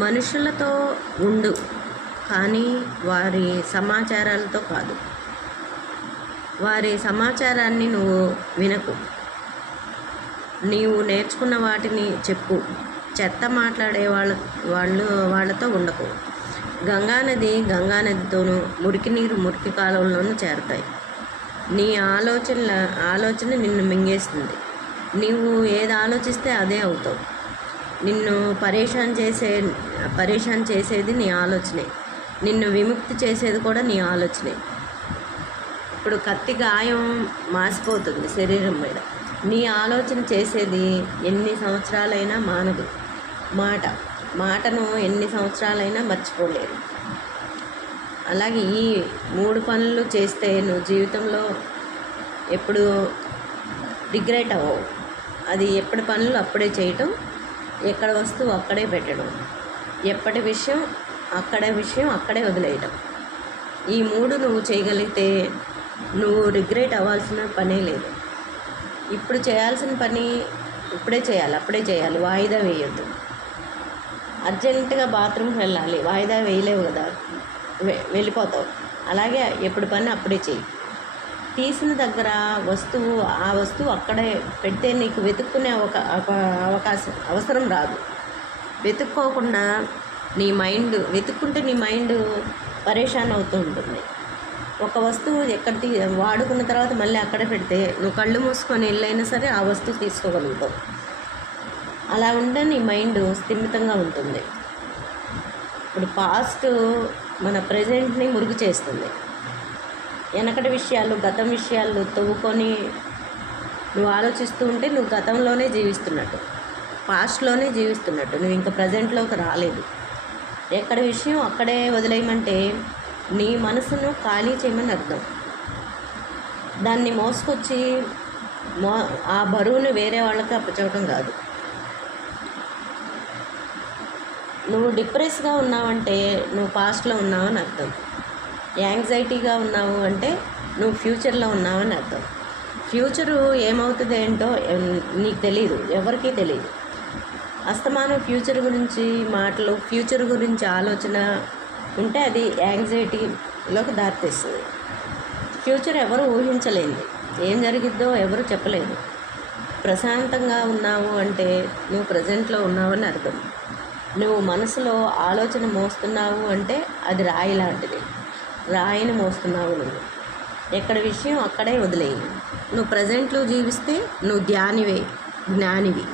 మనుషులతో ఉండు, కానీ వారి సమాచారాలతో కాదు. వారి సమాచారాన్ని నువ్వు వినకు. నీవు నేర్చుకున్న వాటిని చెప్పు. చెత్త మాట్లాడే వాళ్ళతో ఉండకు. గంగానదితోనూ మురికి నీరు మురికి కాలువల్లోనూ చేరతాయి. నీ ఆలోచన నిన్ను మింగేస్తుంది. నీవు ఏది ఆలోచిస్తే అదే అవుతావు. నిన్ను పరేషాన్ చేసేది నీ ఆలోచనే. నిన్ను విముక్తి చేసేది కూడా నీ ఆలోచనే. ఇప్పుడు కత్తి గాయం మాసిపోతుంది శరీరం మీద. నీ ఆలోచన చేసేది ఎన్ని సంవత్సరాలైనా మానదు. మాటను ఎన్ని సంవత్సరాలైనా మర్చిపోలేరు. అలాగే ఈ 3 పనులు చేస్తే నువ్వు జీవితంలో ఎప్పుడు రిగ్రెట్ అవ్వవు. అది ఎప్పటి పనులు అప్పుడే చేయటం, ఎక్కడ వస్తువు అక్కడే పెట్టడం, ఎప్పటి విషయం అక్కడే వదిలేయటం. ఈ 3 నువ్వు చేయగలిగితే నువ్వు రిగ్రెట్ అవ్వాల్సిన పనే లేదు. ఇప్పుడు చేయాల్సిన పని ఇప్పుడే చేయాలి, అప్పుడే చేయాలి. వాయిదా వేయొద్దు. అర్జెంటుగా బాత్రూమ్కి వెళ్ళాలి, వాయిదా వేయలేవు కదా, వెళ్ళిపోతావు. అలాగే ఎప్పుడు పని అప్పుడే చేయి. తీసిన దగ్గర ఆ వస్తువు అక్కడే పెడితే నీకు వెతుక్కునే అవసరం రాదు. వెతుక్కోకుండా వెతుక్కుంటే నీ మైండ్ పరేషాన్ అవుతూ ఉంటుంది. ఒక వస్తువు వాడుకున్న తర్వాత మళ్ళీ అక్కడే పెడితే నువ్వు కళ్ళు మూసుకొని వెళ్ళైనా సరే ఆ వస్తువు తీసుకోగలుగుతావు. అలా ఉంటే నీ మైండ్ స్థిమితంగా ఉంటుంది. ఇప్పుడు పాస్ట్ మన ప్రజెంట్ని మురుగు చేస్తుంది. వెనకటి విషయాలు, గతం విషయాలు తవ్వుకొని నువ్వు ఆలోచిస్తూ ఉంటే నువ్వు గతంలోనే జీవిస్తున్నట్టు, పాస్ట్లోనే జీవిస్తున్నట్టు. నువ్వు ఇంకా ప్రజెంట్లోకి రాలేదు. ఎక్కడ విషయం అక్కడే వదిలేయమంటే నీ మనసును ఖాళీ చేయమని అర్థం. దాన్ని మోసుకొచ్చి ఆ బరువును వేరే వాళ్ళకి అప్పచెప్పడం కాదు. నువ్వు డిప్రెస్గా ఉన్నావంటే నువ్వు పాస్ట్లో ఉన్నావని అర్థం. యాంగ్జైటీగా ఉన్నావు అంటే నువ్వు ఫ్యూచర్లో ఉన్నావని అర్థం. ఫ్యూచరు ఏమవుతుంది ఏంటో నీకు తెలియదు, ఎవరికీ తెలియదు. అస్తమానం ఫ్యూచర్ గురించి మాటలు, ఫ్యూచర్ గురించి ఆలోచన ఉంటే అది యాంగ్జైటీలోకి దారితీస్తుంది. ఫ్యూచర్ ఎవరు ఊహించలేదు, ఏం జరిగిద్దో ఎవరు చెప్పలేదు. ప్రశాంతంగా ఉన్నావు అంటే నువ్వు ప్రజెంట్లో ఉన్నావని అర్థం. నువ్వు మనసులో ఆలోచన మోస్తున్నావు అంటే అది రాయి లాంటిది. రాయిని మోస్తున్నావు నువ్వు. ఎక్కడ విషయం అక్కడే వదిలేయి. నువ్వు ప్రజెంట్లో జీవిస్తే నువ్వు జ్ఞానివి.